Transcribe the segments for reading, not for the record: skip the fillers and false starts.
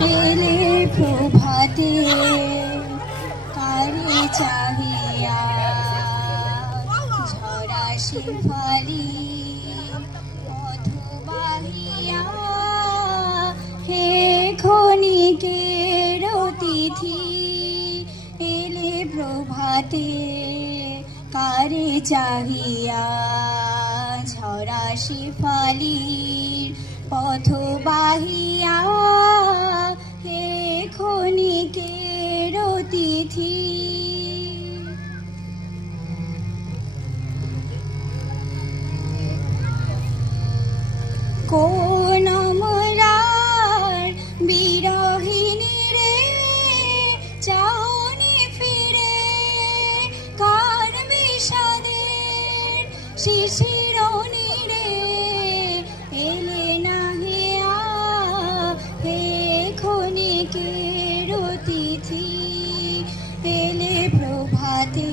এলে প্রভাতে কারে চাহিয়া ঝরা শেফালি পথবাহিয়া হে ক্ষণিকের তিথি এলে প্রভাতে কারে চাহিয়া ঝরা শেফালির পথবাহিয়া হে ক্ষণিকের তিথি কোন অমরার বিরহিনী রে চাহনি ফিরে কার বিষাদের শিশিরনি রে এলে না হেয়া হে ক্ষণিকের তিথি এলে প্রভাতে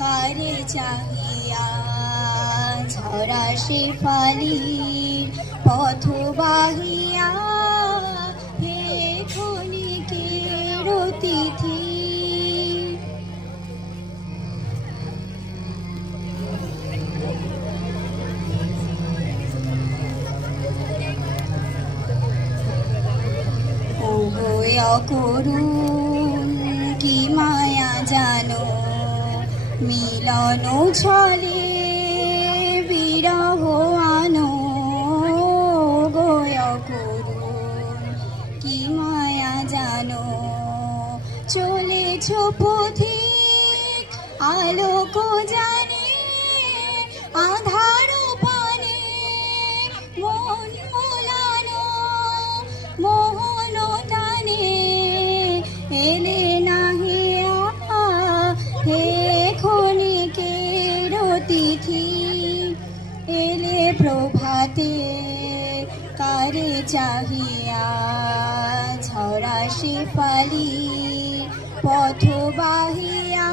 কারে চাহিয়া ঝরা শেফালির পথবাহিয়া হে ক্ষণিকের তিথি ওগোয় অকরুণ কি মায়া জানো মিলন ছলে বিরহ আনো গোয় করুণ কি মায়া জানো চলেছ পথিক আলোক জানে আধার পানে মন মোলানো মোহন টানে এলে না হেয়া হে ক্ষণিকের তিথি এলে প্রভাতে কারে চাহিয়া ঝরা শেফালি পথবাহিয়া